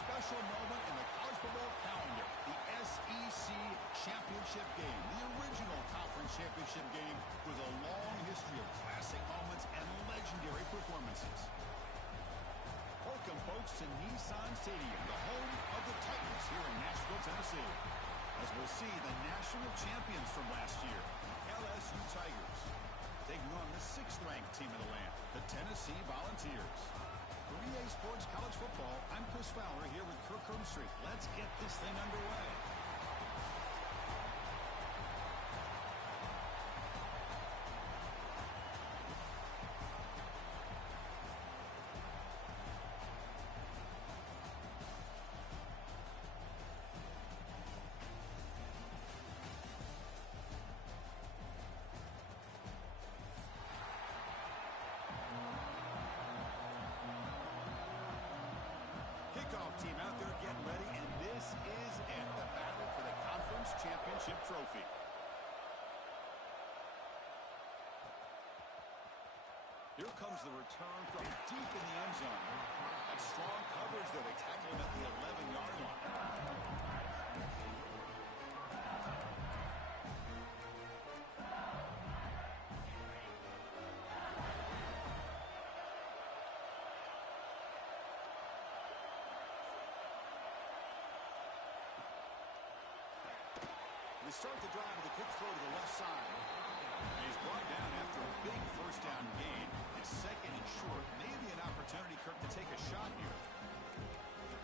special moment in the college football calendar, the SEC championship game, the original conference championship game with a long history of classic moments and legendary performances. Welcome, folks, to Nissan Stadium, the home of the Titans here in Nashville, Tennessee, as we'll see the national champions from last year, the LSU Tigers, taking on the 6th-ranked team of the land, the Tennessee Volunteers. For EA Sports College Football, I'm Chris Fowler here with Kirk Herbstreit. Let's get this thing underway. Team out there getting ready, and this is it, the battle for the conference championship trophy. Here comes the return from deep in the end zone. That's strong coverage, though. They tackle him at the 11-yard line. They start the drive with a quick throw to the left side. And he's brought down after a big first down gain. It's 2nd and short. Maybe an opportunity, Kirk, to take a shot here.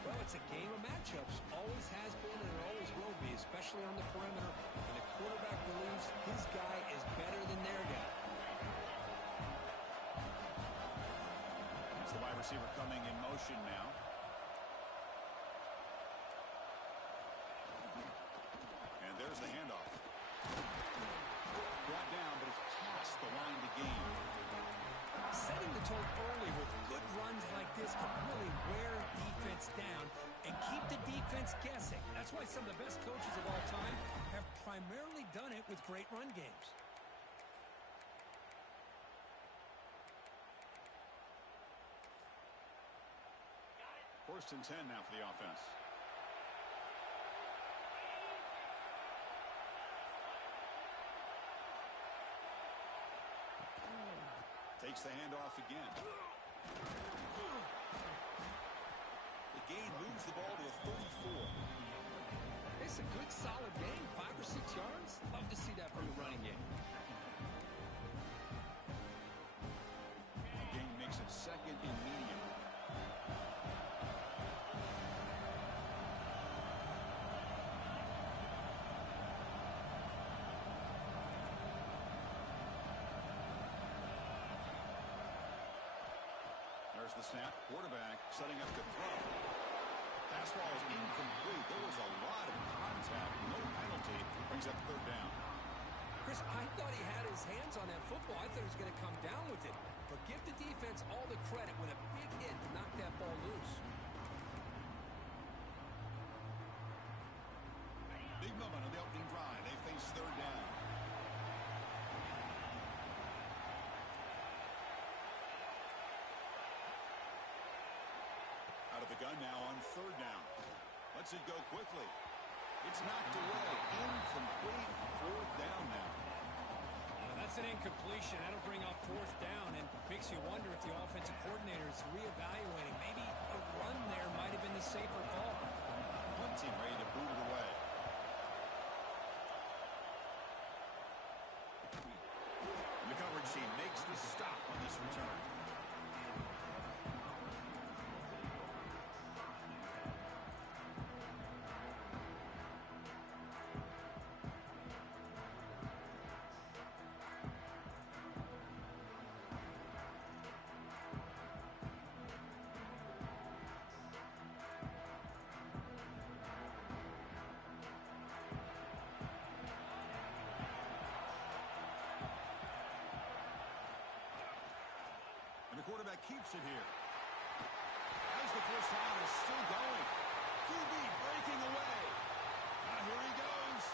Well, it's a game of matchups. Always has been and it always will be, especially on the perimeter. And the quarterback believes his guy is better than their guy. That's the wide receiver coming in motion now. There's the handoff. Brought down, but it's past the line to gain. Setting the tone early with good runs like this can really wear defense down and keep the defense guessing. That's why some of the best coaches of all time have primarily done it with great run games. First and 10 now for the offense. Takes the handoff again. The gain moves the ball to a 34. It's a good, solid game. 5 or 6 yards. Love to see that from the running game. The gain makes it 2nd and medium. There's the snap. Quarterback setting up to throw. Pass ball is incomplete. There was a lot of contact. No penalty. Brings up 3rd down. Chris, I thought he had his hands on that football. I thought he was going to come down with it. But give the defense all the credit with a big hit to knock that ball loose. Big moment on the opening drive. They face 3rd down. Out of the gun now on 3rd down. Lets it go quickly. It's knocked away. Incomplete. 4th down now. That's an incompletion. That'll bring up 4th down and makes you wonder if the offensive coordinator is reevaluating. Maybe a run there might have been the safer call. One team ready to boot it away. And the coverage team makes the stop on this return. And the quarterback keeps it here. As the first down is still going. QB breaking away. Now here he goes.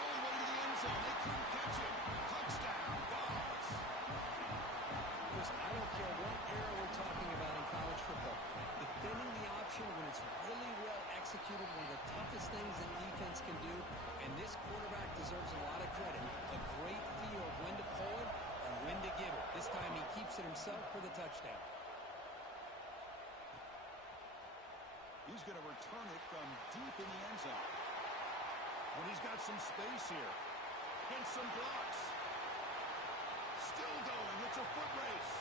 All the way to the end zone. They couldn't catch him. Touchdown, Vols. Chris, I don't care what era we're talking about in college football. Defending the option when it's really well executed, one of the toughest things that defense can do, and this quarterback deserves a lot of credit. A great feel of when to pull it and when to give it. This time he keeps it himself for the touchdown. He's going to return it from deep in the end zone. When he's got some space here. And some blocks. Still going. It's a foot race.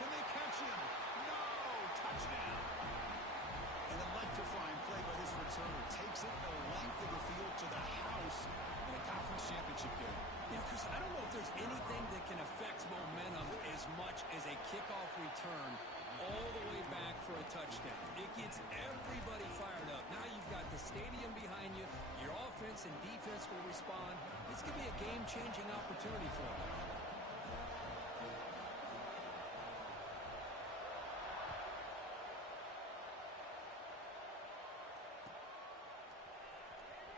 Can they catch him? No! Touchdown. An electrifying play by this returner. Takes it the length of the field to the house in a conference championship game. Yeah, Chris, I don't know if there's anything that can affect momentum as much as a kickoff return all the way back for a touchdown. It gets everybody fired up. Now you've got the stadium behind you. Your offense and defense will respond. This could be a game-changing opportunity for them.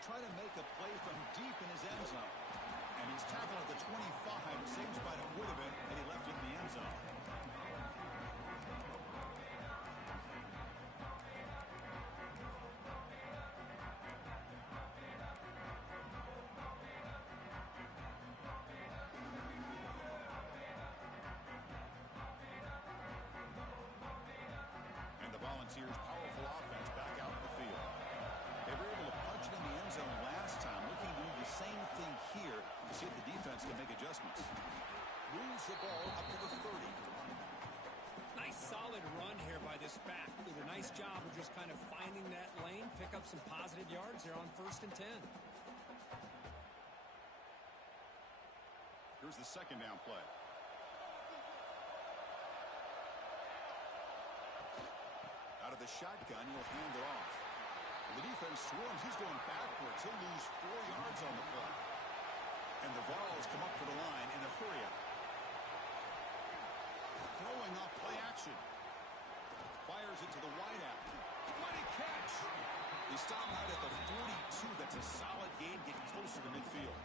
Try to make a play from deep in his end zone. And he's tackled at the 25. Same spot it would have been had he left it in the end zone. And the Volunteers' powerful offense back out in the field. They were able to punch it in the end zone last time, looking to do the same thing here to see if the defense can make adjustments. Moves the ball up to the 30. Nice solid run here by this back. Did a nice job of just kind of finding that lane, pick up some positive yards there on 1st and 10. Here's the second down play. Out of the shotgun, he'll hand it off. The defense swarms. He's going backwards. He'll lose 4 yards on the play. And the Vols come up to the line in a hurry-up. Throwing off play action. Fires it to the wideout. What a catch! He stopped right at the 42. That's a solid gain, getting closer to midfield.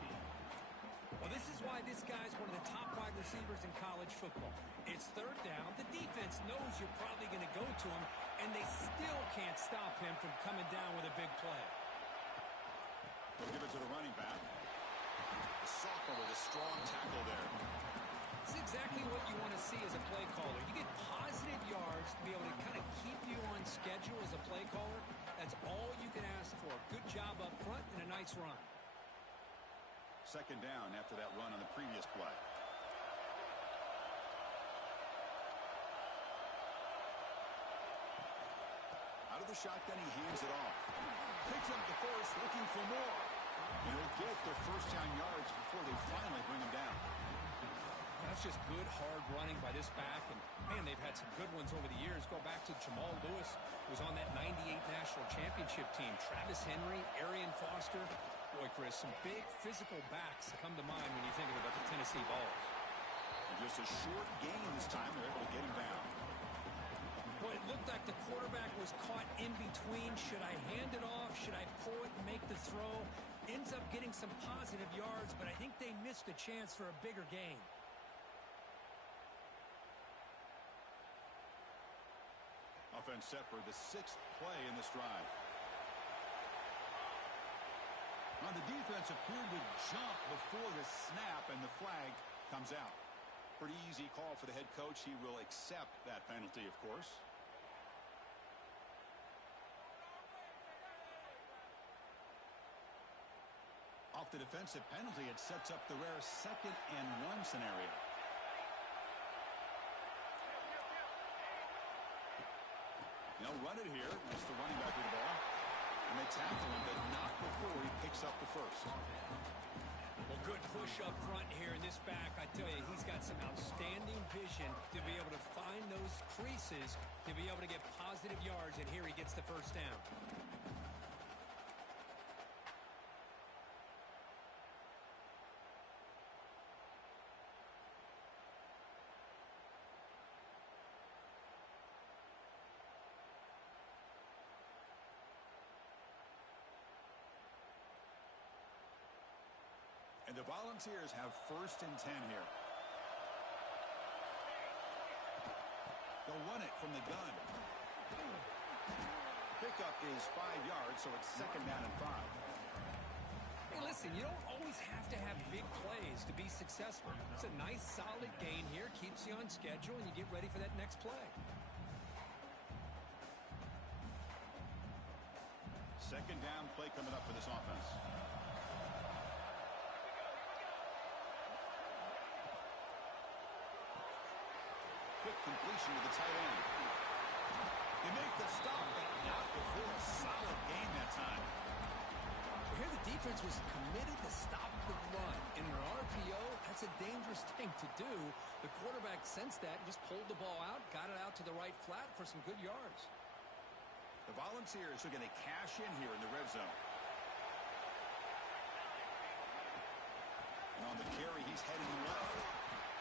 Well, this is why this guy's one of the top wide receivers in college football. It's 3rd down. The defense knows you're probably going to go to him, and they still can't stop him from coming down with a big play. They'll give it to the running back. The sophomore with a strong tackle there. It's exactly what you want to see as a play caller. You get positive yards to be able to kind of keep you on schedule as a play caller. That's all you can ask for. Good job up front and a nice run. Second down after that run on the previous play. Out of the shotgun, he hands it off. Picks up the first, looking for more. And he'll get their first down yards before they finally bring him down. That's just good, hard running by this back. And, man, they've had some good ones over the years. Go back to Jamal Lewis, who was on that 98 National Championship team. Travis Henry, Arian Foster. Boy, Chris, some big physical backs come to mind when you think about the Tennessee Vols. And just a short gain this time. They're able to get him down. Boy, it looked like the quarterback was caught in between. Should I hand it off? Should I pull it and make the throw? Ends up getting some positive yards, but I think they missed a chance for a bigger gain. Offense set for the 6th play in this drive. On the defense appeared to jump before the snap, and the flag comes out. Pretty easy call for the head coach. He will accept that penalty, of course. Off the defensive penalty, it sets up the rare 2nd and 1 scenario. They'll run it here. That's the running back with the ball. And they tackle him, but not before he picks up the first. Well, good push up front here in this back. I tell you, he's got some outstanding vision to be able to find those creases, to be able to get positive yards, and here he gets the first down. And the Volunteers have 1st and 10 here. They'll run it from the gun. Pickup is 5 yards, so it's 2nd down and 5. Hey, listen, you don't always have to have big plays to be successful. It's a nice, solid gain here. Keeps you on schedule, and you get ready for that next play. 2nd down play coming up for this offense. Quick completion to the tight end. They make the stop, but not before a solid gain that time. Here the defense was committed to stop the run. In an RPO, that's a dangerous thing to do. The quarterback sensed that and just pulled the ball out, got it out to the right flat for some good yards. The Volunteers are going to cash in here in the red zone. And on the carry, he's heading left.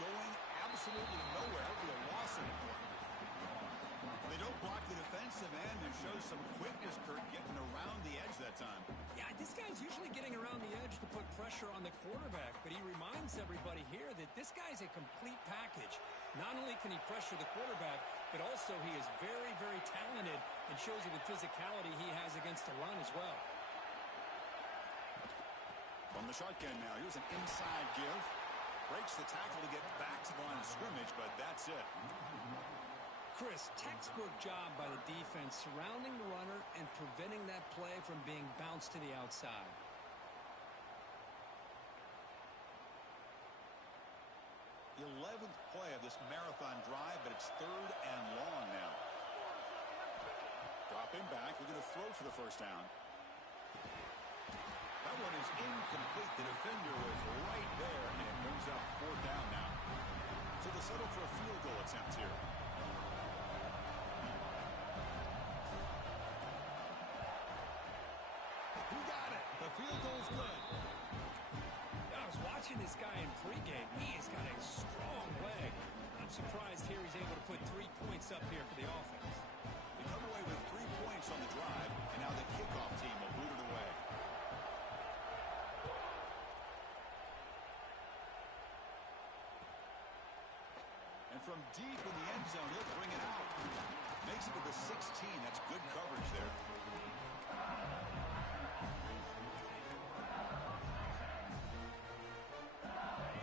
Going absolutely nowhere. That'll be a loss of a point. They don't block the defensive end and show some quickness, Kurt, getting around the edge that time. Yeah, this guy's usually getting around the edge to put pressure on the quarterback, but he reminds everybody here that this guy's a complete package. Not only can he pressure the quarterback, but also he is very, very talented and shows you the physicality he has against the run as well. From the shotgun now, here's an inside give. Breaks the tackle to get back to the line of scrimmage, but that's it. Chris, textbook job by the defense surrounding the runner and preventing that play from being bounced to the outside. The 11th play of this marathon drive, but it's 3rd and long now. Dropping back, we're going to throw for the 1st down. That one is incomplete. The defender was right there, and it brings up 4th down now. So they'll settle for a field goal attempt here. Who got it? The field goal's good. I was watching this guy in pregame. He has got a strong leg. I'm surprised here he's able to put 3 points up here for the offense. They come away with 3 points on the drive, and now the kickoff team will boot it away. And from deep in the end zone, he'll bring it out. Makes it to the 16. That's good coverage there.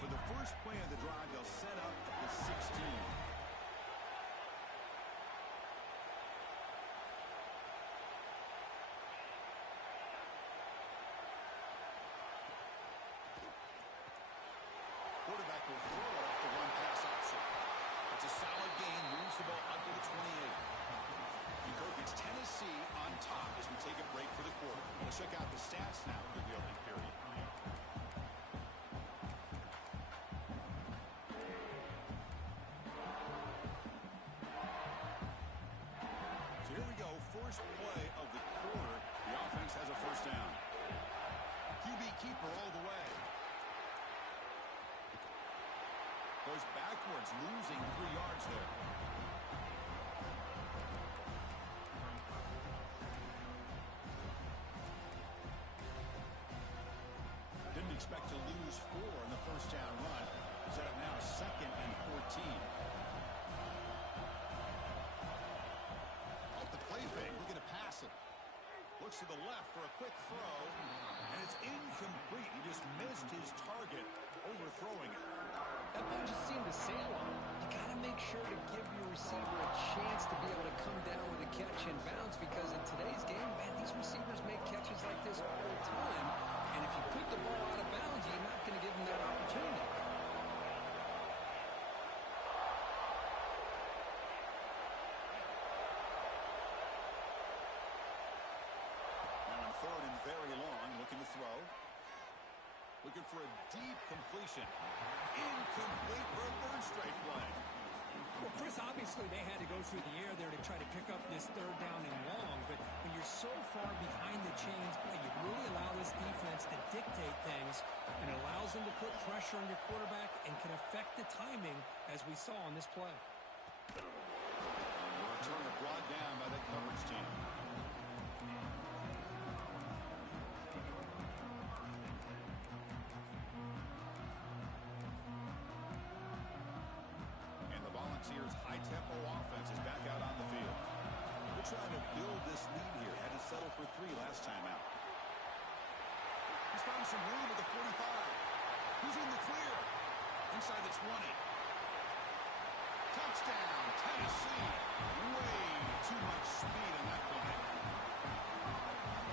For the first play of the drive, they'll set up at the 16. Quarterback will throw it off the run-pass option. It's a solid gain, moves the ball up to the 28. And Kirk, it's Tennessee on top as we take a break for the quarter. Let's check out the stats now for the opening period. So here we go, first play of the quarter. The offense has a 1st down. QB keeper all the way. Goes backwards, losing 3 yards there. Didn't expect to lose 4 in the 1st down run. Set up now 2nd and 14. Off the play fake, looking to pass it. Looks to the left for a quick throw, and it's incomplete. He just missed his target, overthrowing it. That ball just seemed to sail on him. You got to make sure to give your receiver a chance to be able to come down with a catch and bounce, because in today's game, man, these receivers make catches like this all the time. And if you put the ball out of bounds, you're not going to give them that opportunity. Now on 3rd and very long, looking to throw. Looking for a deep completion. Incomplete for a 3rd straight play. Well, Chris, obviously they had to go through the air there to try to pick up this 3rd down and long, but when you're so far behind the chains, boy, you really allow this defense to dictate things, and it allows them to put pressure on your quarterback and can affect the timing, as we saw on this play. Returner brought down by that coverage team. offense is back out on the field. They're trying to build this lead here. Had to settle for 3 last time out. He's found some room at the 45. He's in the clear. Inside the 20. Touchdown, Tennessee. Way too much speed in that play.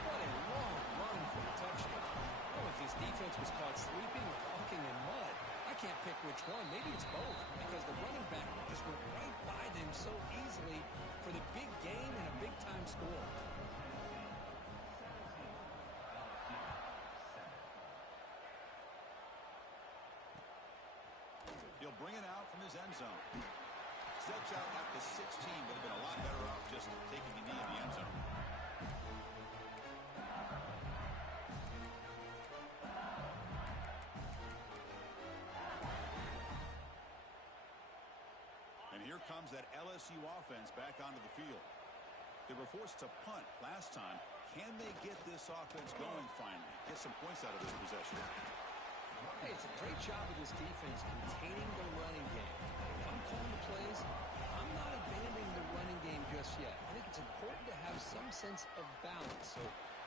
What a long run for a touchdown. Oh, if this defense was caught sleeping or walking in mud, I can't pick which one. Maybe it's both, because the running back just went right by them so easily for the big gain and a big-time score. He'll bring it out from his end zone. Steps out at the 16, would have been a lot better off just taking a knee in the end zone. And here comes that LSU offense back onto the field. They were forced to punt last time. Can they get this offense going finally? Get some points out of this possession. Hey, it's a great job of this defense containing the running game. If I'm calling the plays, I'm not abandoning the running game just yet. I think it's important to have some sense of balance. So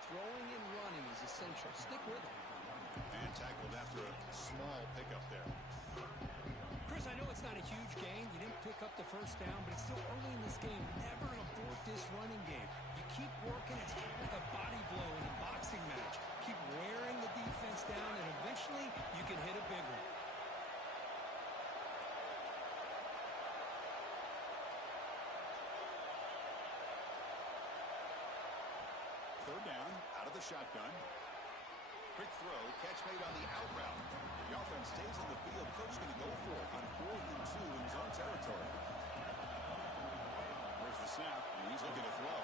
throwing and running is essential. Stick with it. And tackled after a small pickup there. Chris, I know it's not a huge gain. You didn't pick up the first down, but it's still early in this game. Never abort this running game. You keep working. It's kind of like a body blow in a boxing match. Keep wearing the defense down, and eventually you can hit a big one. Third down, out of the shotgun. Quick throw, catch made on the out route. The offense stays in the field. Coach going to go for it on 4th and 2 in his own territory. There's the snap, and he's looking to throw.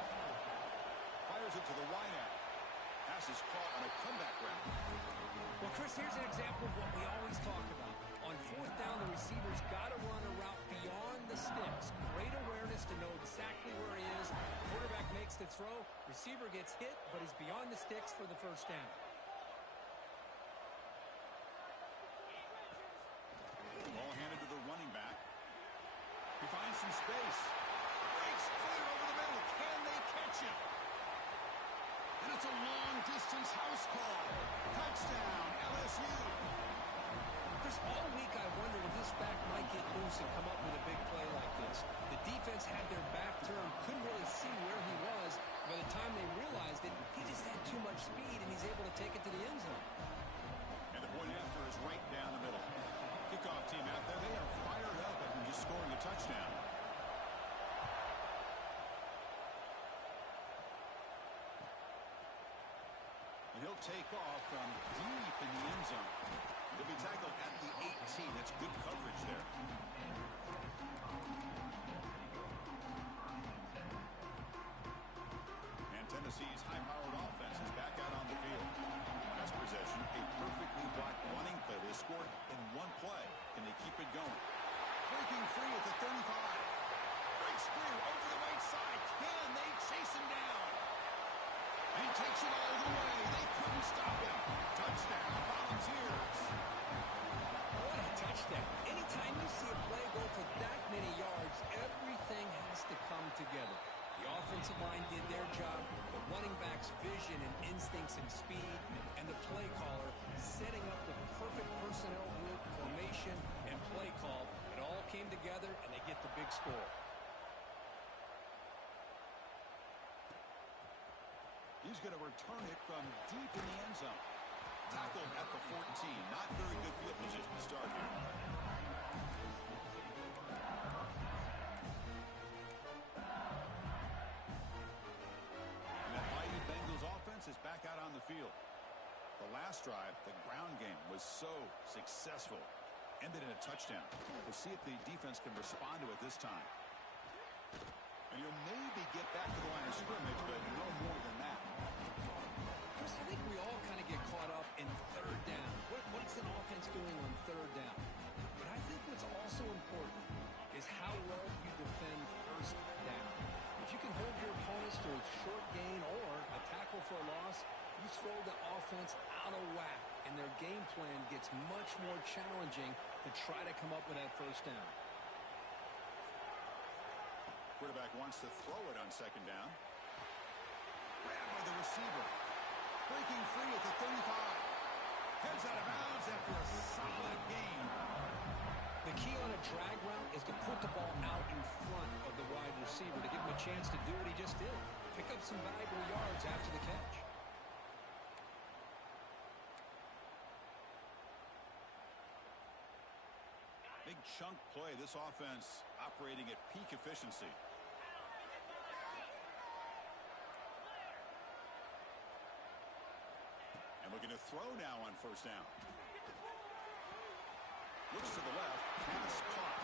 Fires it to the wideout. Pass is caught on a comeback route. Well, Chris, here's an example of what we always talk about. On 4th down, the receiver's got to run a route beyond the sticks. Great awareness to know exactly where he is. Quarterback makes the throw. Receiver gets hit, but he's beyond the sticks for the first down. Ball handed to the running back. He finds some space. Breaks clear over the middle. Can they catch him? And it's a long-distance house call. Touchdown, LSU. Chris, all week I wondered if this back might get loose and come up with a big play like this. The defense had their back turned, couldn't really see where he was. By the time they realized it, he just had too much speed, and he's able to take it to the end zone. And the point after is right down the middle. Kickoff team out there, they are fired up after just scoring a touchdown. And he'll take off from deep in the end zone. He'll be tackled at the 18. That's good coverage there. And Tennessee's high-powered offense is back out on the field. Last possession, a perfectly blocked running play. They scored in one play. Can they keep it going? Breaking free at the 35. Breaks clear over the right side. Can they chase him down? And he takes it all the way. They couldn't stop him. Touchdown, Volunteers. What a touchdown. Anytime you see a play go for that many yards, everything has to come together. The offensive line did their job, the running back's vision and instincts and speed, and the play caller setting up the perfect personnel group, formation, and play call. It all came together, and they get the big score. He's going to return it from deep in the end zone. Tackled at the 14. Not very good field position to start here. And that Mighty Bengals offense is back out on the field. The last drive, the ground game, was so successful. Ended in a touchdown. We'll see if the defense can respond to it this time. And you'll maybe get back to the line of scrimmage, but no more than that. Chris, I think we all kind of get caught up in third down. What's an offense doing on third down? But I think what's also important is how well you defend first down. If you can hold your opponents to a short gain or a tackle for a loss, you throw the offense out of whack, and their game plan gets much more challenging to try to come up with that first down. Quarterback wants to throw it on second down. Grabbed by the receiver. Breaking free at the 35. Heads out of bounds after a solid gain. The key on a drag route is to put the ball out in front of the wide receiver to give him a chance to do what he just did. Pick up some valuable yards after the catch. Big chunk play. This offense operating at peak efficiency. And looking to throw now on first down. Looks to the left. Pass caught.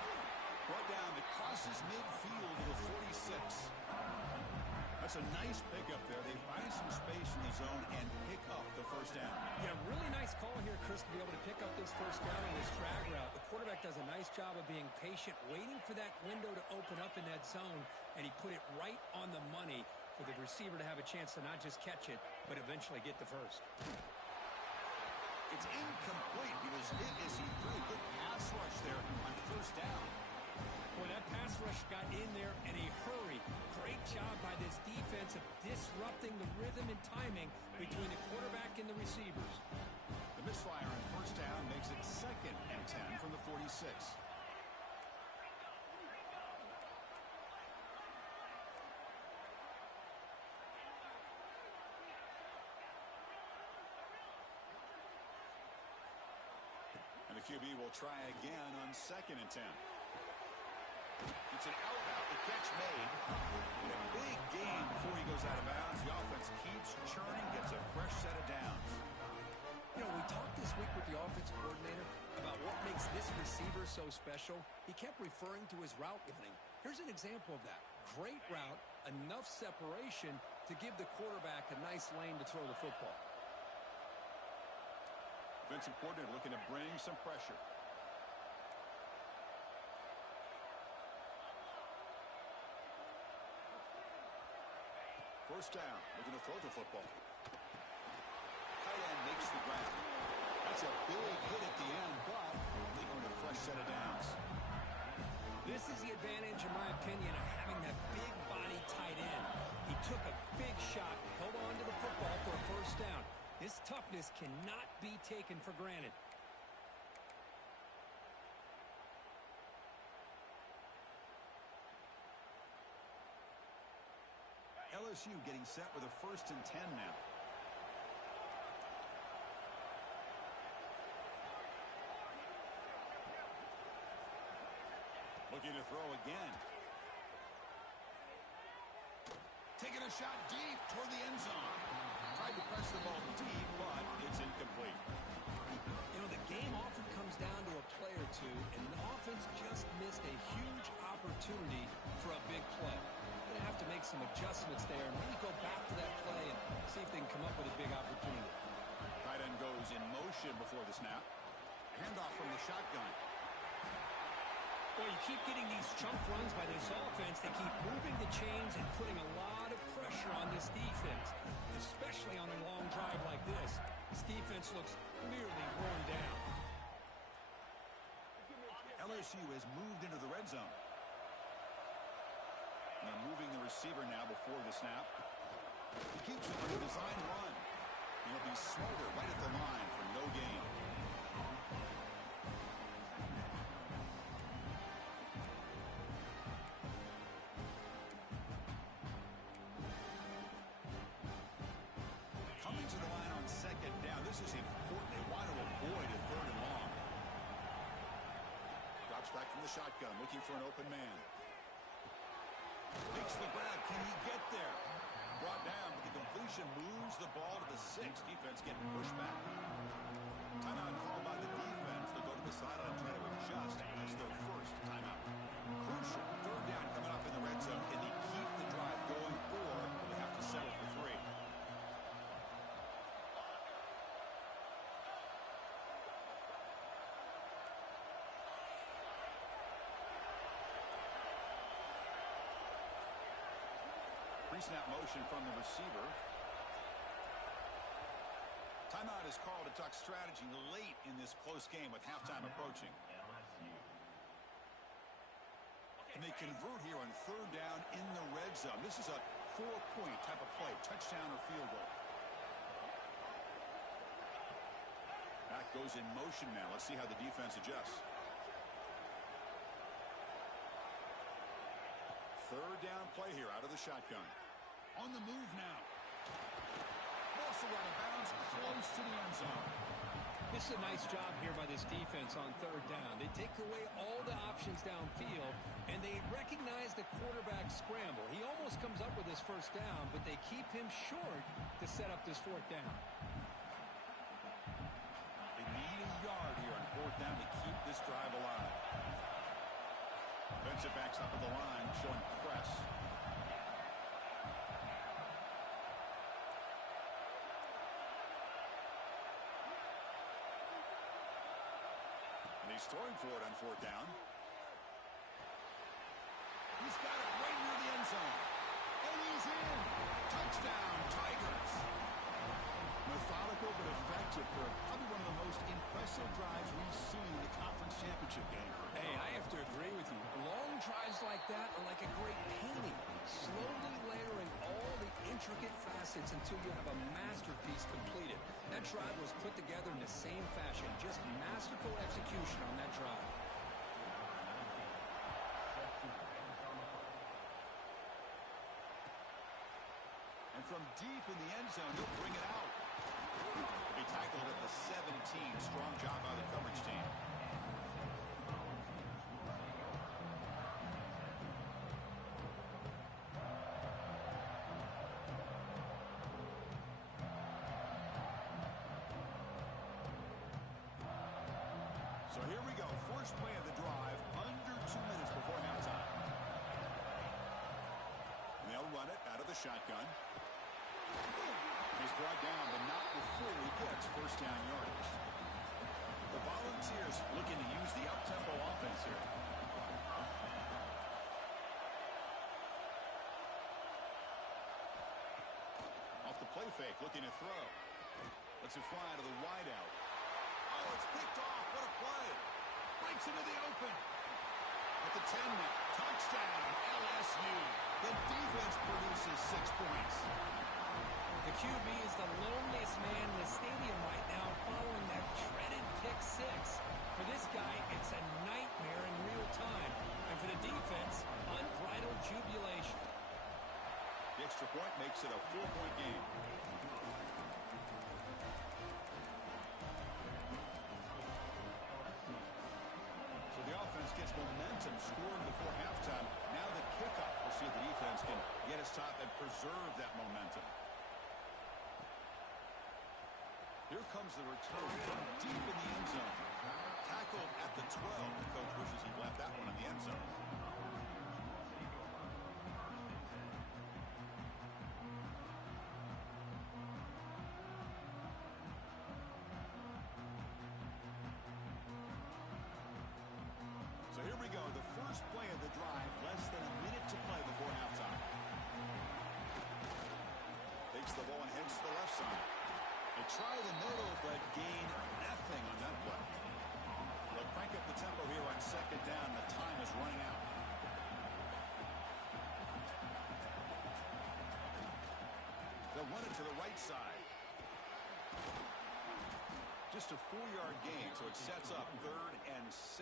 Brought down to crosses midfield to the 46. That's a nice pickup there. They find some space in the zone and pick up the first down. Yeah, really nice call here, Chris, to be able to pick up this first down on this drag route. The quarterback does a nice job of being patient, waiting for that window to open up in that zone, and he put it right on the money for the receiver to have a chance to not just catch it, but eventually get the first. It's incomplete. He was hit as he threw. Good pass rush there on first down. Boy, that pass rush got in there in a hurry. Great job by this defense of disrupting the rhythm and timing between the quarterback and the receivers. The misfire on first down makes it 2nd and 10 from the 46. And the QB will try again on 2nd and 10. It's an out. The catch made. And a big gain before he goes out of bounds. The offense keeps churning, gets a fresh set of downs. You know, we talked this week with the offensive coordinator about what makes this receiver so special. He kept referring to his route running. Here's an example of that. Great route, enough separation to give the quarterback a nice lane to throw the football. Offensive coordinator looking to bring some pressure. First down, looking to throw the football. Tight end makes the grab. That's a big hit at the end, but they earn a fresh set of downs. This is the advantage, in my opinion, of having that big body tight end. He took a big shot, held on to the football for a first down. This toughness cannot be taken for granted. LSU getting set with a 1st and 10 now. Looking to throw again. Taking a shot deep toward the end zone. Tried to press the ball deep, but it's incomplete. You know, the game often comes down to a play or two, and the offense just missed a huge opportunity for a big play. They're going to have to make some adjustments there and really go back to that play and see if they can come up with a big opportunity. Tight end goes in motion before the snap. Handoff from the shotgun. Well, you keep getting these chunk runs by this offense. They keep moving the chains and putting a lot of pressure on this defense, especially on a long drive like this. This defense looks clearly worn down. LSU has moved into the red zone. And they're moving the receiver now before the snap. He keeps it for the design run. He'll be smothered right at the line for no gain. Coming to the line on 2nd down. This is important. They want to avoid a 3rd and long. Drops back from the shotgun, looking for an open man. Makes the grab. Can he get there? Brought down, but the completion moves the ball to the 6. Defense getting pushed back. Timeout called by the defense. They'll go to the sideline and try to adjust. That's their first timeout. Crucial. 3rd down coming up in the red zone. Can they keep the drive going, or they have to settle for 3? Pre-snap motion from the receiver. Timeout is called to talk strategy late in this close game with halftime approaching. And they convert here on third down in the red zone. This is a 4-point type of play, touchdown or field goal. Back goes in motion now. Let's see how the defense adjusts. Third down play here out of the shotgun. On the move now. Also out of bounds, close to the end zone. This is a nice job here by this defense on third down. They take away all the options downfield, and they recognize the quarterback scramble. He almost comes up with his first down, but they keep him short to set up this fourth down. They need a yard here on fourth down to keep this drive alive. Defensive backs up at the line, showing press. And he's throwing for it on fourth down. He's got it right near the end zone. And he's in. Touchdown, Tigers. Methodical but effective for probably one of the most impressive drives we've seen in the conference championship game. Hey, I have to agree with you. Long drives like that are like a great painting. Slowly layering all the intricate facets until you have a masterpiece completed. That drive was put together in the same fashion. Just masterful execution on that drive. And from deep in the end zone, he'll bring it out. He tackled at the 17. Strong job by the coverage team. So here we go. First play of the drive, under 2 minutes before halftime. And they'll run it out of the shotgun. He's brought down, but not before he gets first down yardage. The Volunteers looking to use the up-tempo offense here. Off the play fake, looking to throw. Lets it fly to the wideout. Oh, it's picked off. What a play. Breaks into the open. At the 10 now. Touchdown, LSU. The defense produces 6 points. The QB is the loneliest man in the stadium right now following that dreaded pick six. For this guy, it's a nightmare in real time. And for the defense, unbridled jubilation. The extra point makes it a 4-point game. So the offense gets momentum scoring before halftime. Now the kickoff. We'll see if the defense can get his top and preserve that momentum. Here comes the return from deep in the end zone. Tackled at the 12. The coach wishes he left that one in the end zone. So here we go. The first play of the drive. Less than a minute to play before halftime. Takes the ball and heads to the left side. They try the middle, but gain nothing on that play. They'll crank up the tempo here on second down. The time is running out. They'll run it to the right side. Just a 4-yard gain, so it sets up 3rd and 6.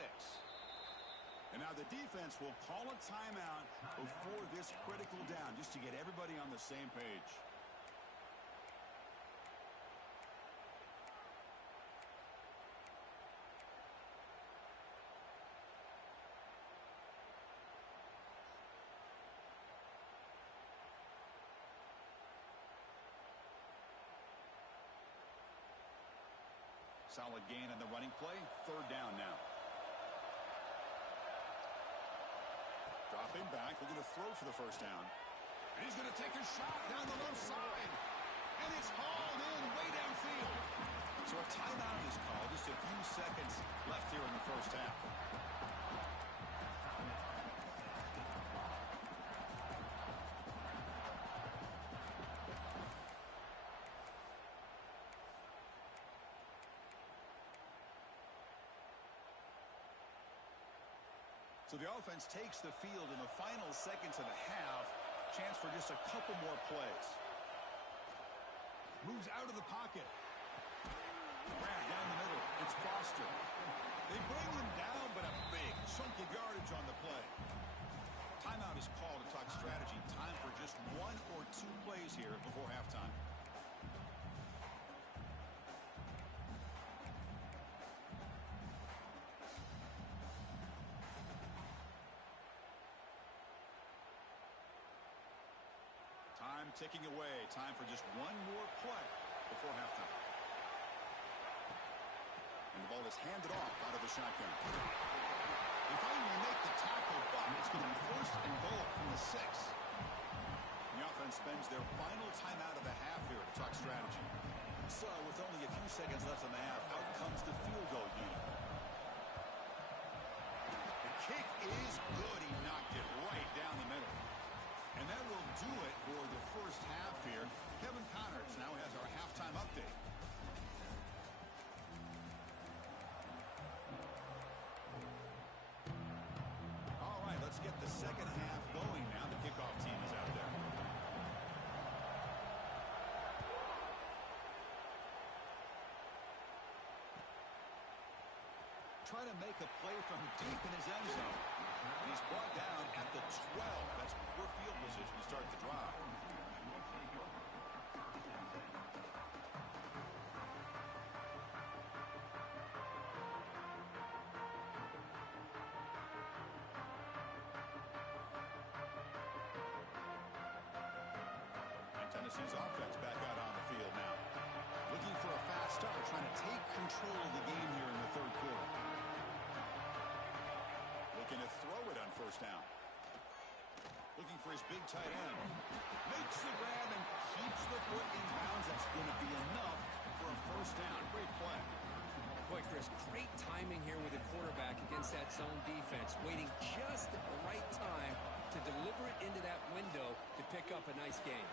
And now the defense will call a timeout before this critical down, just to get everybody on the same page. Solid gain on the running play. 3rd down now. Dropping back, looking to throw for the first down. And he's going to take a shot down the left side. And it's hauled in way downfield. So a timeout is called. Just a few seconds left here in the first half. So the offense takes the field in the final seconds of the half. Chance for just a couple more plays. Moves out of the pocket. Grab down the middle. It's Foster. They bring him down, but a big chunk of yardage on the play. Timeout is called to talk strategy. Time for just 1 or 2 plays here before halftime. Time ticking away. Time for just 1 more play before halftime. And the ball is handed off out of the shotgun. They finally make the tackle, but it's going to be 1st and goal from the 6. The offense spends their final timeout of the half here to talk strategy. So with only a few seconds left in the half, out comes the field goal unit. The kick is good. He knocked it right down the middle. And that will do it for the first half here. Kevin Connors now has our halftime update. All right, let's get the second half going now. The kickoff team is out there. Trying to make a play from deep in his end zone. He's brought down at the 12. That's poor field position to start the drive. And Tennessee's offense back out on the field now. Looking for a fast start, trying to take control of the game here in the 3rd quarter. Looking to throw it on 1st down. Looking for his big tight end. Makes the grab and keeps the foot in bounds. That's going to be enough for a 1st down. Great play. Boy, Chris, great timing here with the quarterback against that zone defense. Waiting just at the right time to deliver it into that window to pick up a nice gain.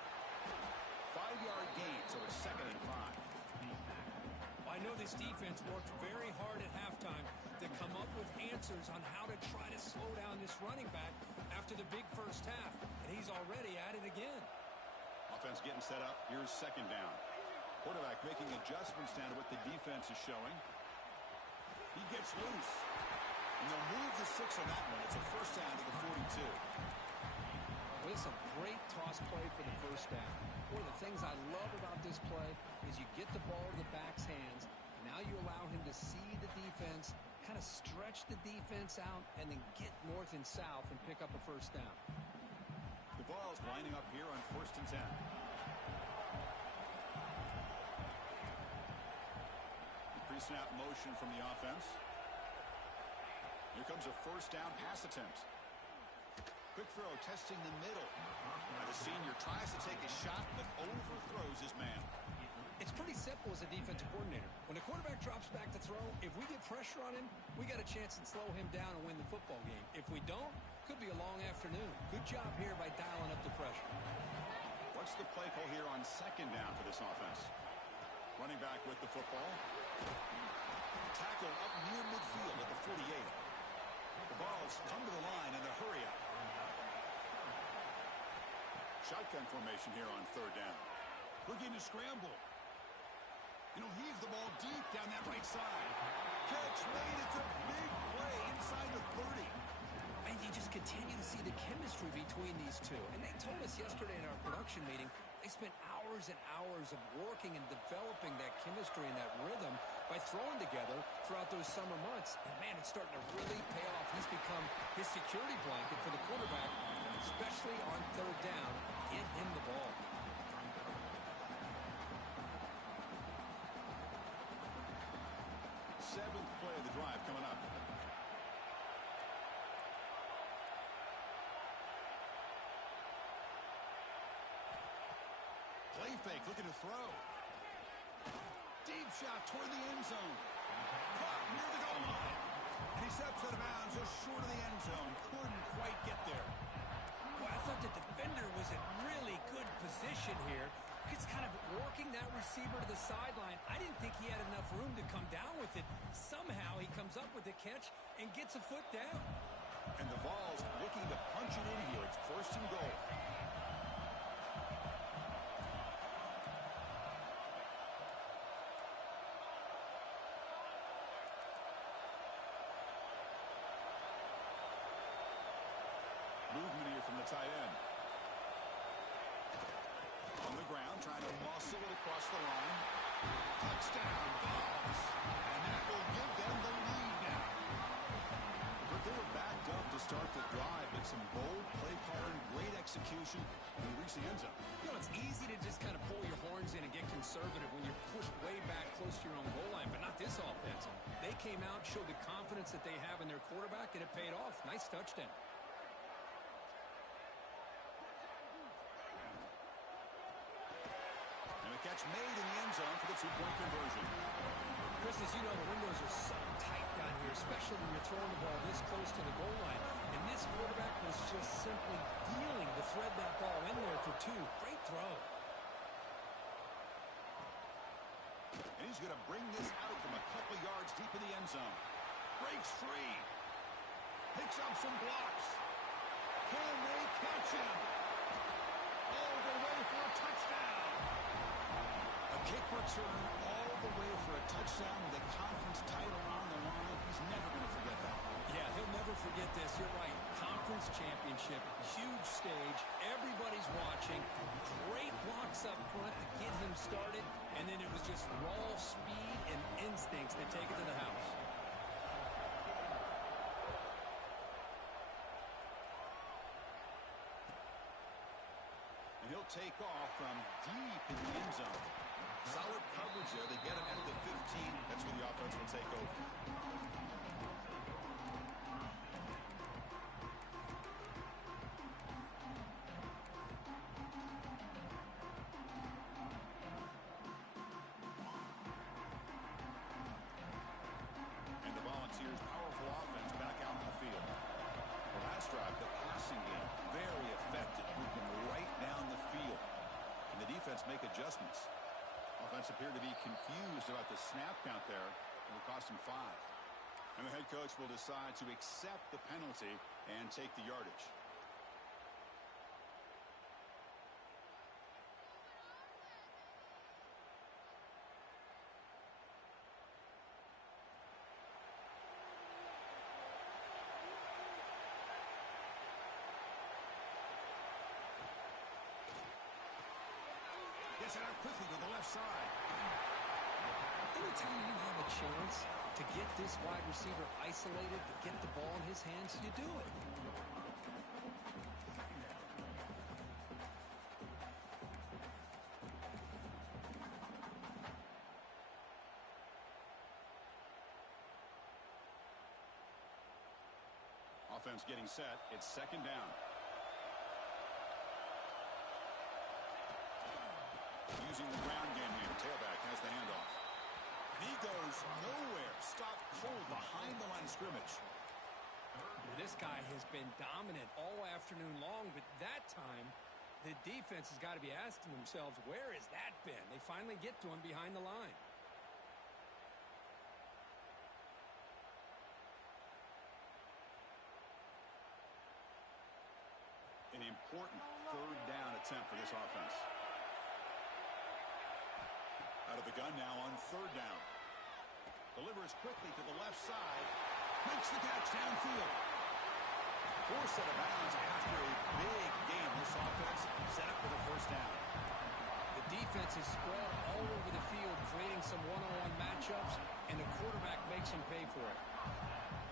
5-yard gain, so it's 2nd and 5. I know this defense worked very hard at halftime to come up with answers on how to try to slow down this running back after the big first half, and he's already at it again. Offense getting set up. Here's 2nd down. Quarterback making adjustments down to what the defense is showing. He gets loose. And they'll move the 6 on that one. It's a 1st down to the 42. Well, it's a great toss play for the 1st down. One of the things I love about this play is you get the ball to the back's hands. Now you allow him to see the defense, kind of stretch the defense out, and then get north and south and pick up a 1st down. The ball's lining up here on 1st and 10. Pre-snap motion from the offense. Here comes a 1st down pass attempt. Quick throw, testing the middle. Now the senior tries to take a shot, but overthrows his man. It's pretty simple as a defensive coordinator. When the quarterback drops back to throw, if we get pressure on him, we got a chance to slow him down and win the football game. If we don't, could be a long afternoon. Good job here by dialing up the pressure. What's the play call here on 2nd down for this offense? Running back with the football. Tackle up near midfield at the 48. The ball's come to the line in a hurry up. Shotgun formation here on 3rd down. Looking to scramble. Heave the ball deep down that right side. Catch made. It's a big play inside the 30. And you just continue to see the chemistry between these two. And they told us yesterday in our production meeting, they spent hours and hours of working and developing that chemistry and that rhythm by throwing together throughout those summer months. And, man, it's starting to really pay off. He's become his security blanket for the quarterback, especially on 3rd down. Get him the ball. Seventh play of the drive coming up. Play fake, looking to throw. Deep shot toward the end zone. Caught near the goal line. And he steps out of bounds just short of the end zone. Couldn't quite get there. Well, I thought the defender was in really good position here. He's kind of working that receiver to the sideline. I didn't think he had enough room to come down with it. Somehow he comes up with the catch and gets a foot down. And the Vols looking to punch it in here. It's first and goal. Movement here from the tight end. On the ground, trying to muscle it across the line. Touchdown, Vols. And that will give them the lead now. But they were backed up to start the drive, but some bold play calling, great execution, and reach the end zone. You know, it's easy to just kind of pull your horns in and get conservative when you're pushed way back close to your own goal line, but not this offense. They came out, showed the confidence that they have in their quarterback, and it paid off. Nice touchdown. Catch made in the end zone for the two-point conversion. Chris, as you know, the windows are so tight down here, especially when you're throwing the ball this close to the goal line. And this quarterback was just simply dealing to thread that ball in there for two. Great throw. And he's going to bring this out from a couple yards deep in the end zone. Breaks free. Picks up some blocks. Can they catch him? All the way for a touchdown. Kick return all the way for a touchdown with a conference title on the line. He's never going to forget that. Yeah, he'll never forget this. You're right. Conference championship, huge stage. Everybody's watching. Great blocks up front to get him started. And then it was just raw speed and instincts that take it to the house. And he'll take off from deep in the end zone. Solid coverage there. They get him at the 15. That's where the offense will take over. And the Volunteers' powerful offense back out on the field. The last drive, the passing game, very effective. Moved them right down the field. And the defense make adjustments. Offense appeared to be confused about the snap count there. It will cost him 5. And the head coach will decide to accept the penalty and take the yardage. Gets it out quickly to the left side. Anytime you have a chance to get this wide receiver isolated, to get the ball in his hands, you do it. Offense getting set. It's second down. Using the ground game here. Tailback has the handoff. And he goes nowhere. Stopped cold behind the line of scrimmage. This guy has been dominant all afternoon long, but that time the defense has got to be asking themselves, where has that been? They finally get to him behind the line. An important third down attempt for this offense. Out of the gun now on third down. Delivers quickly to the left side. Makes the catch downfield. Forced out of bounds after a big game. This offense set up for the first down. The defense is spread all over the field, creating some one-on-one matchups, and the quarterback makes him pay for it.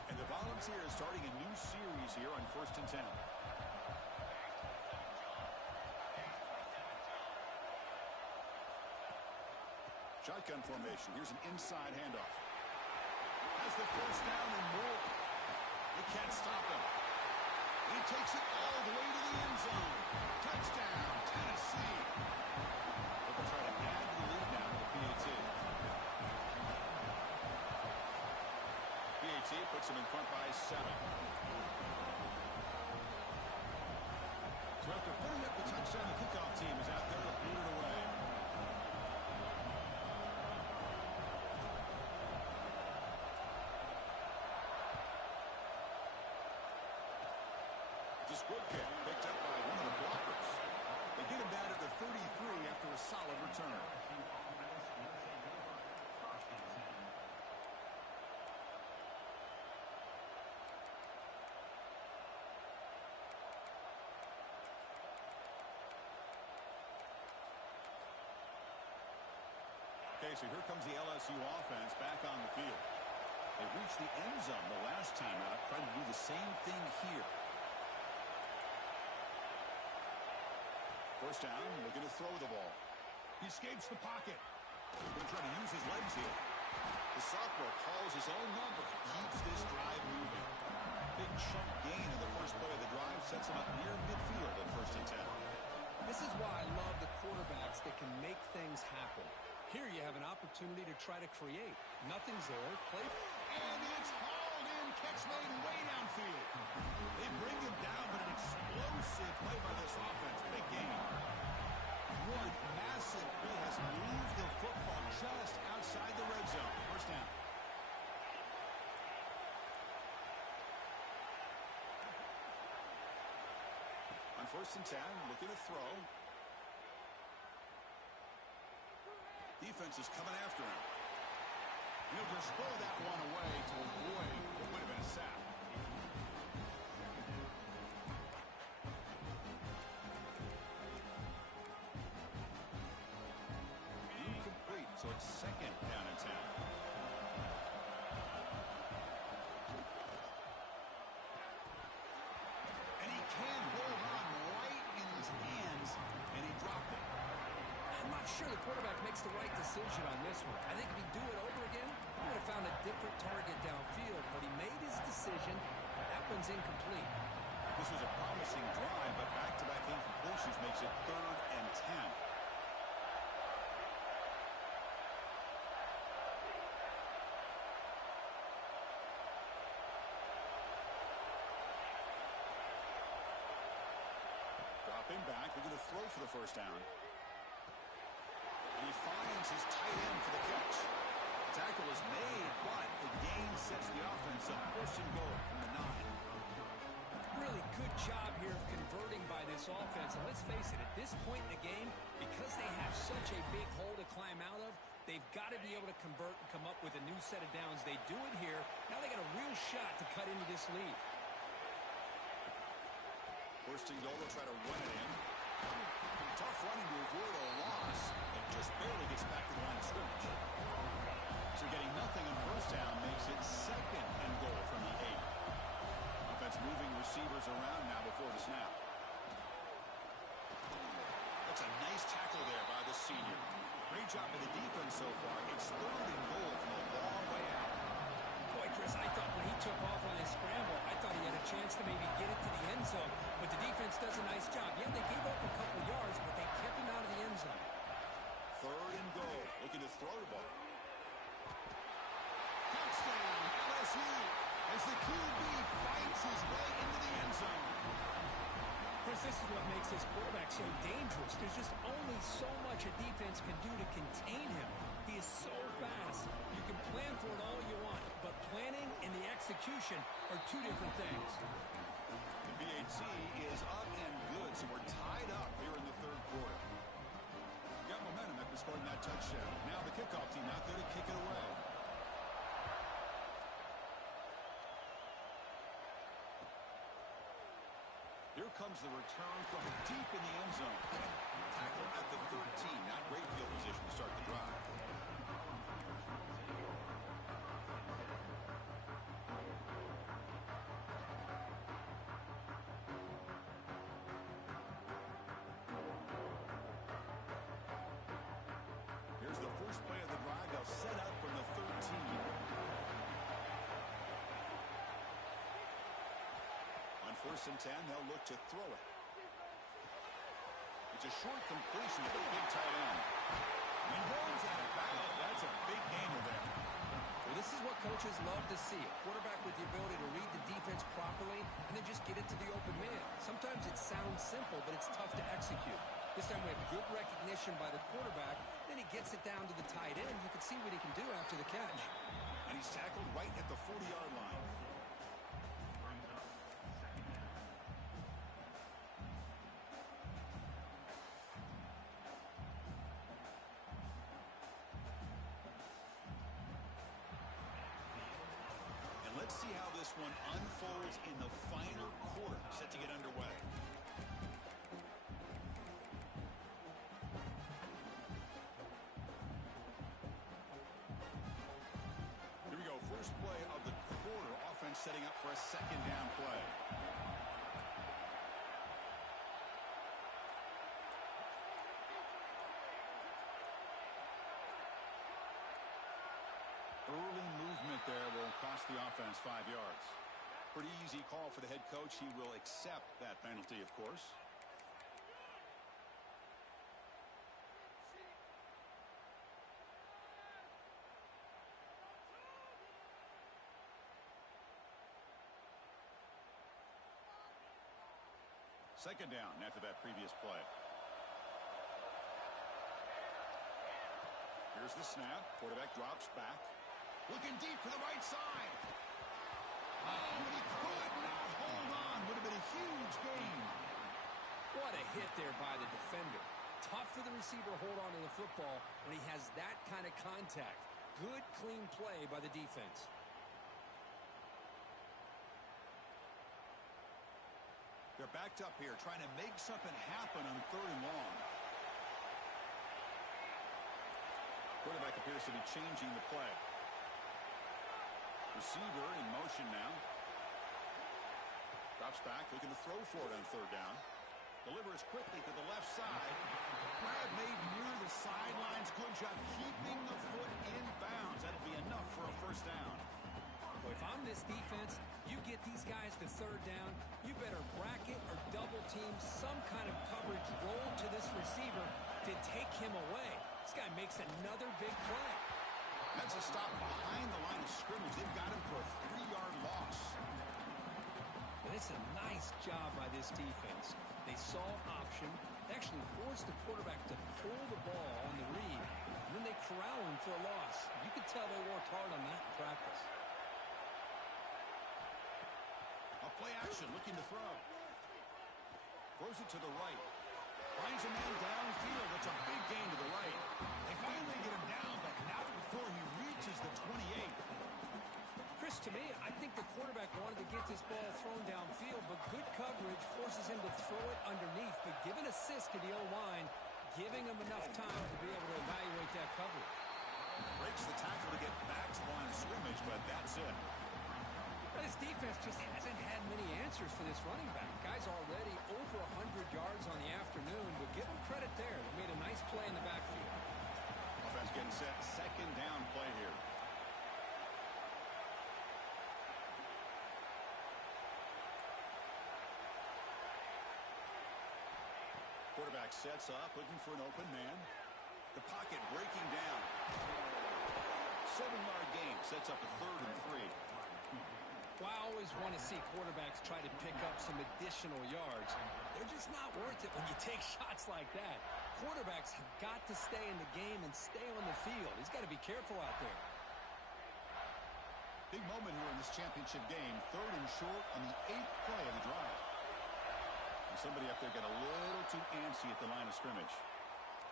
And the Volunteers starting a new series here on 1st and 10. Shotgun formation. Here's an inside handoff. Has the first down and more. They can't stop him. He takes it all the way to the end zone. Touchdown, Tennessee. But they'll try to add to the lead now with PAT. PAT puts him in front by 7. So after putting up the touchdown, the kickoff team is out there to boot it away. good kick, picked up by one of the blockers. They get him down at the 33 after a solid return. Okay, so here comes the LSU offense back on the field. They reached the end zone the last time out, trying to do the same thing here. First down, looking to throw the ball. He escapes the pocket. Going to try to use his legs here. The sophomore calls his own number, keeps this drive moving. Big chunk gain in the first play of the drive sets him up near midfield at 1st and 10. This is why I love the quarterbacks that can make things happen. Here you have an opportunity to try to create. Nothing's there. Play. And it's hauled in. Catch made way downfield. They bring him down, but an explosive play by this offense. Big game. One massive play has moved the football just outside the red zone. First down. On 1st and 10, looking to throw. Defense is coming after him. He'll just throw that one away to avoid what would have been a sack. Incomplete, so it's 2nd down and 10. And he can hold on right in his hands, and he dropped it. I'm not sure the quarterback makes the right decision on this one. I think if he'd do it over again, he would have found a different target downfield, but he made his decision. That one's incomplete. This was a promising drive, but back-to-back incompletions makes it 3rd and 10. Dropping back, they're going to throw for the first down. And he finds his tight end for the catch. The tackle is made, but the gain sets the offense up. 1st and goal from the 9. Really good job here of converting by this offense. And let's face it, at this point in the game, because they have such a big hole to climb out of, they've got to be able to convert and come up with a new set of downs. They do it here. Now they got a real shot to cut into this lead. 1st and goal, they'll try to run it in. Tough running to avoid a loss, and just barely gets back to the line of scrimmage. So getting nothing on 1st down makes it 2nd and goal from the 8. Offense moving receivers around now before the snap. That's a nice tackle there by the senior. Great job by the defense so far. It's 3rd and goal from a long way out. Boy, Chris, I thought when he took off on his scramble, I thought he had a chance to maybe get it to the end zone. But the defense does a nice job. Yeah, they gave up a couple yards, but they kept him out of the end zone. 3rd and goal. Looking to throw the ball. Touchdown, LSU, as the QB fights his way into the end zone. Chris, this is what makes this quarterback so dangerous. There's just only so much a defense can do to contain him. He is so fast. You can plan for it all you want, but planning and the execution are two different things. The BHC is up and good, so we're tied up here in the 3rd quarter. Got momentum after scoring that touchdown. Now the kickoff team out there to kick it away. Here comes the return from deep in the end zone. Tackle at the 13. Not great field position to start the drive. Here's the first play of the drive. They'll set up from the 13. On 1st and 10, they'll look to throw it. It's a short completion to the big tight end. He runs out of bounds. That's a big gainer there. Well, this is what coaches love to see. A quarterback with the ability to read the defense properly and then just get it to the open man. Sometimes it sounds simple, but it's tough to execute. This time we have good recognition by the quarterback. Then he gets it down to the tight end. You can see what he can do after the catch. And he's tackled right at the 40-yard line. Let's see how this one unfolds in the final quarter, set to get underway. Here we go. First play of the quarter. Offense setting up for a second down play. Early movement there will cost the offense 5 yards. Pretty easy call for the head coach. He will accept that penalty, of course. Second down after that previous play. Here's the snap. Quarterback drops back. Looking deep to the right side. Oh, and he could not hold on. Would have been a huge gain. What a hit there by the defender. Tough for the receiver to hold on to the football when he has that kind of contact. Good, clean play by the defense. They're backed up here, trying to make something happen on 3rd and long. Quarterback appears to be changing the play. Receiver in motion now. Drops back, looking to throw for it on 3rd down. Delivers quickly to the left side. Grab made near the sidelines. Good job keeping the foot in bounds. That'll be enough for a first down. Well, if I'm this defense, you get these guys to 3rd down, you better bracket or double team some kind of coverage roll to this receiver to take him away. This guy makes another big play. That's a stop behind the line of scrimmage. They've got him for a 3-yard loss. And it's a nice job by this defense. They saw option. They actually forced the quarterback to pull the ball on the read. And then they corral him for a loss. You could tell they worked hard on that in practice. A play action, looking to throw. Throws it to the right. Finds a man downfield. It's a big gain to the right. They finally get him down, but not before he reaches the 28. Chris, to me, I think the quarterback wanted to get this ball thrown downfield, but good coverage forces him to throw it underneath. But give an assist to the O-line, giving him enough time to be able to evaluate that coverage. Breaks the tackle to get back to the line of scrimmage, but that's it. But his defense just hasn't had many answers for this running back. Guy's already over 100 yards on the afternoon, but give him credit there. They made a nice play in the backfield. Offense getting set. Second down play here. Quarterback sets up, looking for an open man. The pocket breaking down. 7-yard gain sets up a 3rd and 3. Well, I always want to see quarterbacks try to pick up some additional yards. They're just not worth it when you take shots like that. Quarterbacks have got to stay in the game and stay on the field. He's got to be careful out there. Big moment here in this championship game. 3rd and short on the 8th play of the drive. And somebody up there got a little too antsy at the line of scrimmage.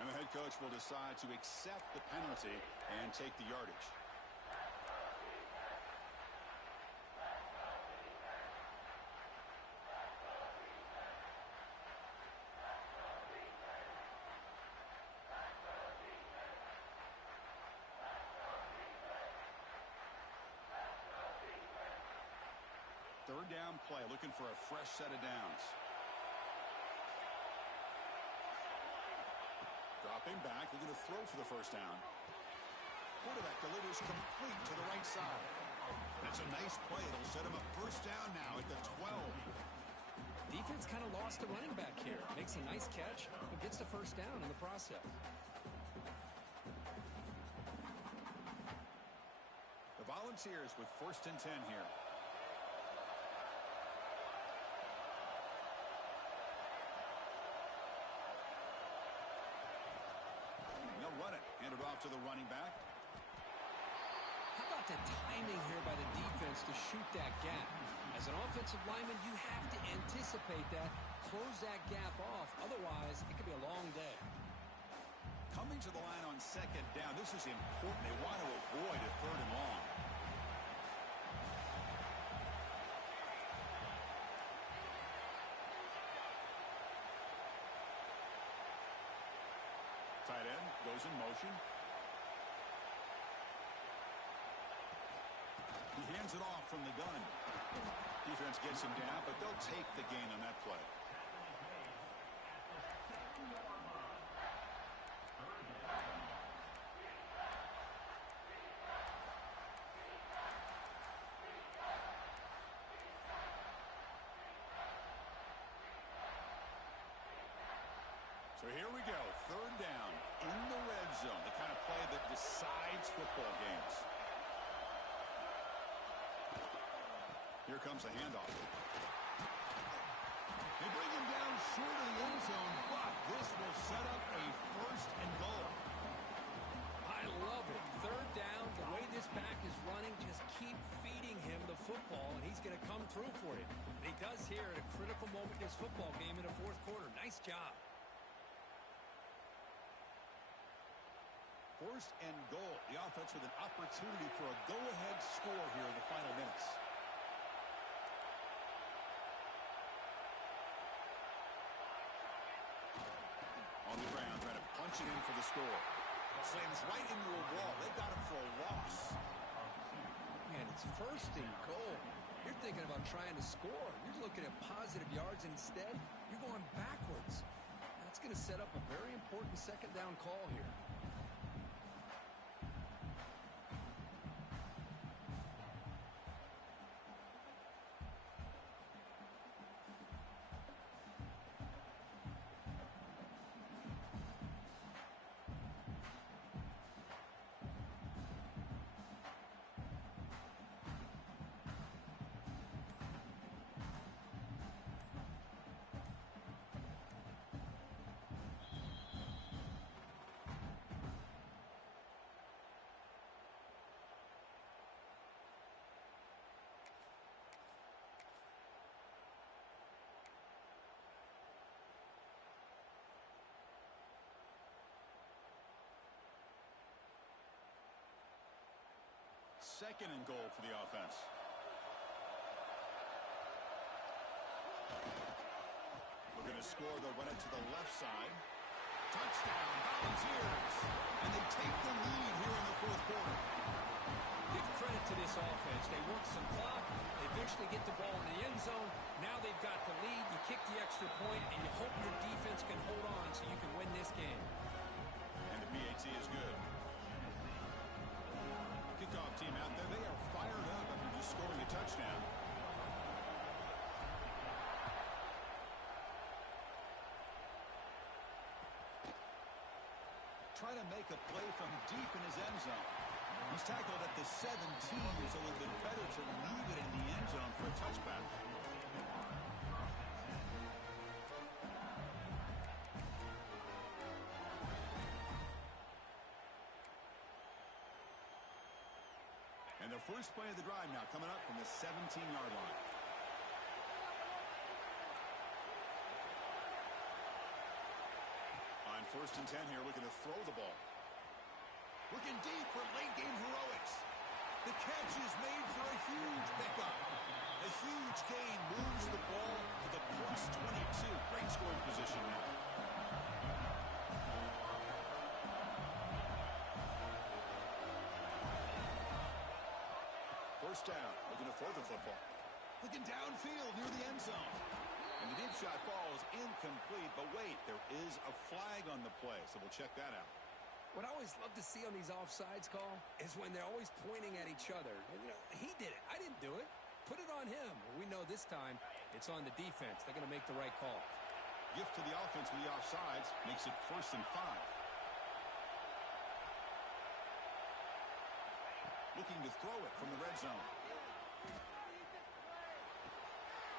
And the head coach will decide to accept the penalty and take the yardage. Third down play, looking for a fresh set of downs. Dropping back, looking to throw for the first down. Quarterback delivers complete to the right side. That's a nice play. It'll set him up first down now at the 12. Defense kind of lost the running back here. Makes a nice catch, but gets the first down in the process. The Volunteers with 1st and 10 here. They'll run it. Hand it off to the running back. How about the timing here by the defense to shoot that gap? As an offensive lineman, you have to anticipate that, close that gap off. Otherwise, it could be a long day. Coming to the line on 2nd down. This is important. They want to avoid a 3rd and long. tight end goes in motion. He hands it off from the gun. Defense gets him down, but they'll take the gain on that play. So here we go, third down in the red zone, the kind of play that decides football games. Here comes a handoff. They bring him down short of the end zone, but this will set up a first and goal. I love it. Third down, the way this back is running, just keep feeding him the football, and he's going to come through for you. And he does here at a critical moment in this football game in the fourth quarter. Nice job. First and goal. The offense with an opportunity for a go-ahead score here in the final minutes. On the ground, trying to punch it in for the score. Slams right into a wall. They got him for a loss. Man, it's first and goal. You're thinking about trying to score. You're looking at positive yards. Instead, you're going backwards. That's going to set up a very important second down call here. Second and goal for the offense. Looking to score, they'll run it to the left side. Touchdown, Volunteers. And they take the lead here in the fourth quarter. Give credit to this offense. They work some clock. They eventually get the ball in the end zone. Now they've got the lead. You kick the extra point, and you hope your defense can hold on so you can win this game. And the PAT is good. Kickoff team out there, they are fired up after just scoring a touchdown. Trying to make a play from deep in his end zone. He's tackled at the 17. It's a little bit better to leave it in the end zone for a touchback. And the first play of the drive now coming up from the 17-yard line. On first and 10 here, looking to throw the ball. Looking deep for late-game heroics. The catch is made for a huge pickup. A huge gain moves the ball to the plus 22. Great scoring position now. First down, looking to throw the football. Looking downfield near the end zone. And the deep shot falls incomplete, but wait, there is a flag on the play, so we'll check that out. What I always love to see on these offsides call is when they're always pointing at each other. You know, he did it. I didn't do it. Put it on him. We know this time it's on the defense. They're going to make the right call. Gift to the offense with the offsides makes it first and 5. Looking to throw it from the red zone.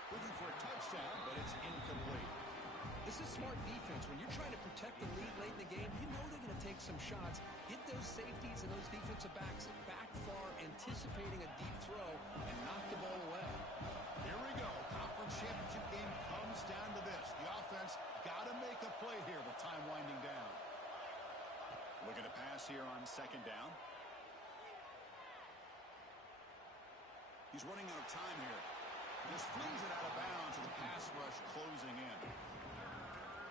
Looking for a touchdown, but it's incomplete. This is smart defense. When you're trying to protect the lead late in the game, you know they're going to take some shots. Get those safeties and those defensive backs back far, anticipating a deep throw, and knock the ball away. Here we go. Conference championship game comes down to this. The offense got to make a play here with time winding down. Looking to pass here on second down. He's running out of time here. Just flings it out of bounds with the pass rush closing in.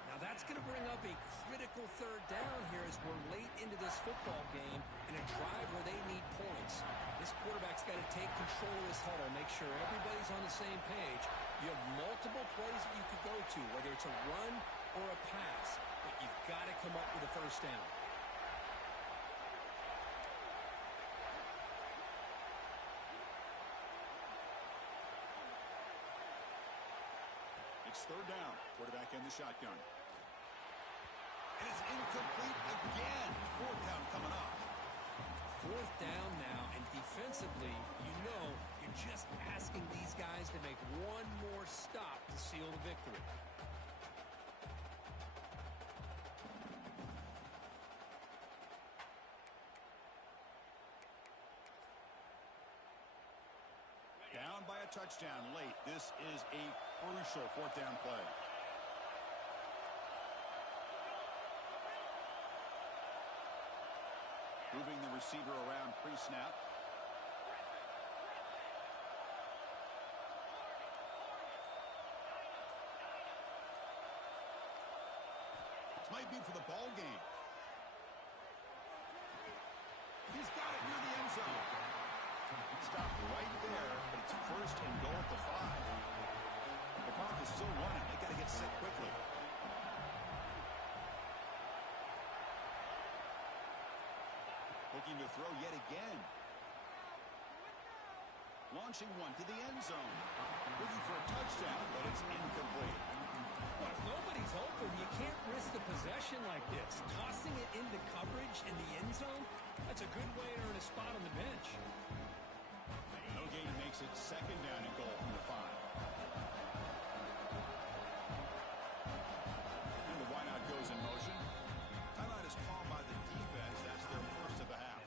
Now Now that's going to bring up a critical third down here as we're late into this football game in a drive where they need points. This quarterback's got to take control of this huddle, make sure everybody's on the same page. You have multiple plays that you could go to, whether it's a run or a pass, but you've got to come up with a first down. It's third down. Quarterback in the shotgun. And it's incomplete again. Fourth down coming up. Fourth down now, and defensively, you know you're just asking these guys to make one more stop to seal the victory. Down by a touchdown late. This is a crucial fourth down play. Moving the receiver around pre-snap. This might be for the ball game. He's got it near the end zone. Stop right there, but it's first and goal at the 5. The clock is still running. They got to get set quickly. Looking to throw yet again. Launching one to the end zone. Looking for a touchdown, but it's incomplete. Well, if nobody's open, you can't risk the possession like this. Tossing it into coverage in the end zone, that's a good way to earn a spot on the bench. No gain makes it second down and goal from the 5. And the wideout goes in motion. Timeout is called by the defense. That's their first of the half.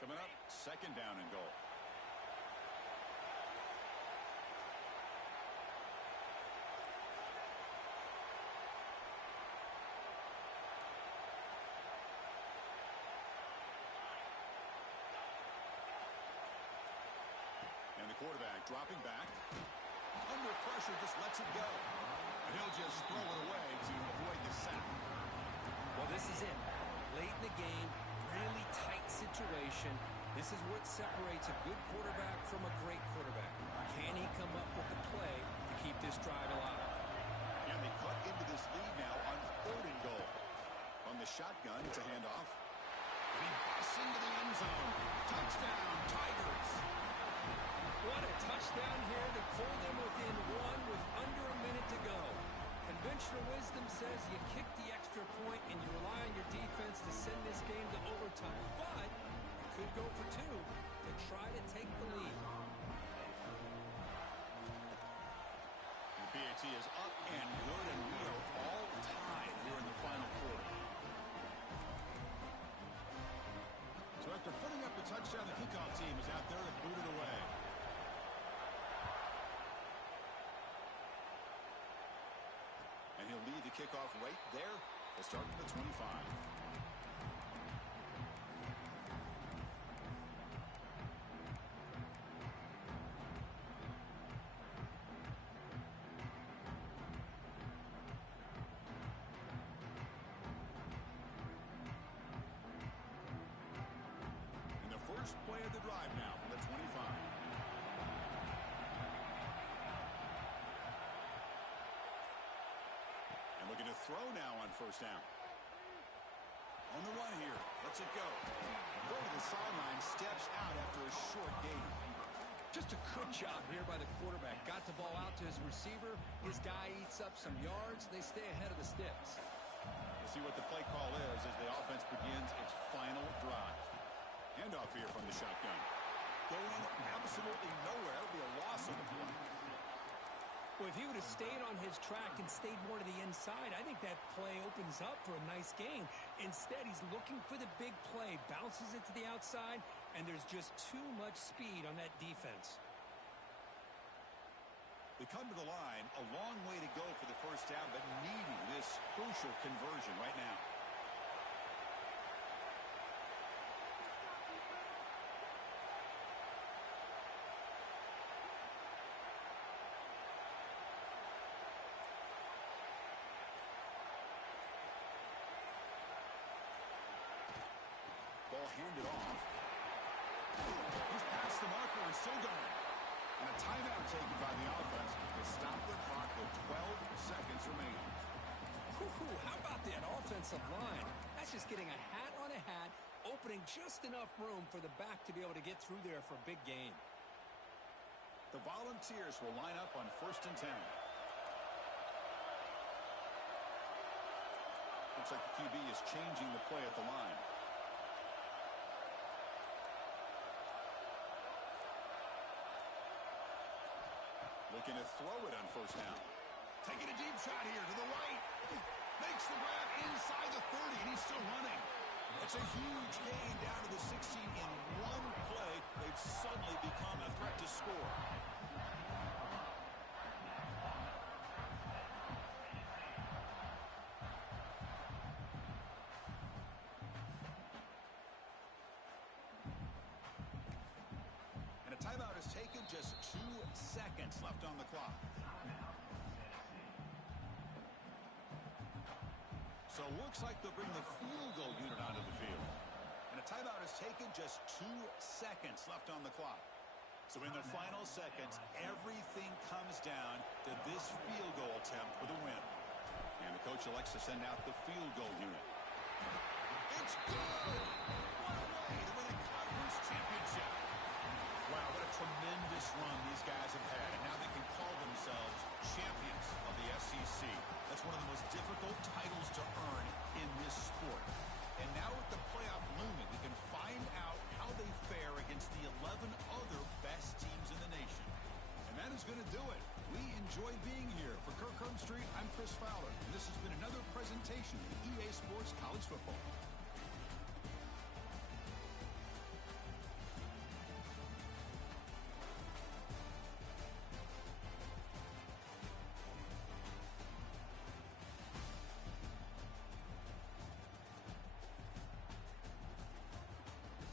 Coming up, second down and goal. And the quarterback dropping back. Under pressure, just lets it go. And he'll just throw it away to avoid the sack. Well, this is it. Late in the game, really tight situation. This is what separates a good quarterback from a great quarterback. Can he come up with the play to keep this drive alive? And they cut into this lead now on third and goal. On the shotgun, it's a handoff. And he busts into the end zone. Touchdown, Tigers. What a touchdown here to pull them within one with under a minute to go. Conventional wisdom says you kick the extra point and you rely on your defense to send this game to overtime. But you could go for two to try to take the lead. The PAT is up and good, and we are all tied here in the final quarter. So after putting up the touchdown, the kickoff team is out there to boot it away. And he'll lead the kickoff right there. We'll start with the 25. And the first play of the drive now from the 25. Looking to throw now on first down. On the run here. Lets it go. Go to the sideline. Steps out after a short gain. Just a good job here by the quarterback. Got the ball out to his receiver. His guy eats up some yards. They stay ahead of the sticks. We'll see what the play call is as the offense begins its final drive. Handoff here from the shotgun. Going absolutely nowhere. It'll be a loss on the play. Well, if he would have stayed on his track and stayed more to the inside, I think that play opens up for a nice game. Instead, he's looking for the big play, bounces it to the outside, and there's just too much speed on that defense. They come to the line, a long way to go for the first down, but needing this crucial conversion right now. ball handed off. He's past the marker and still going. And a timeout taken by the offense to stop the clock with 12 seconds remaining. How about that offensive line? That's just getting a hat on a hat, opening just enough room for the back to be able to get through there for a big gain. The Volunteers will line up on 1st and 10. Looks like the QB is changing the play at the line. Looking to throw it on 1st down. Taking a deep shot here to the right. Makes the grab inside the 30, and he's still running. It's a huge gain down to the 16 in one play. They've suddenly become a threat to score. And a timeout is taken, just 2 seconds left on the clock. So it looks like they'll bring the field goal unit onto the field. And a timeout is taken, just 2 seconds left on the clock. So in the final seconds, everything comes down to this field goal attempt for the win. And the coach elects to send out the field goal unit. It's good! What a way to win a conference championship! Wow, what a tremendous run these guys have had. And now they can call themselves champions of the SEC. That's one of the most difficult titles to earn in this sport. And now with the playoff looming, we can find out how they fare against the 11 other best teams in the nation. And that is going to do it. We enjoyed being here. For Kirk Street, I'm Chris Fowler. And this has been another presentation of EA Sports College Football.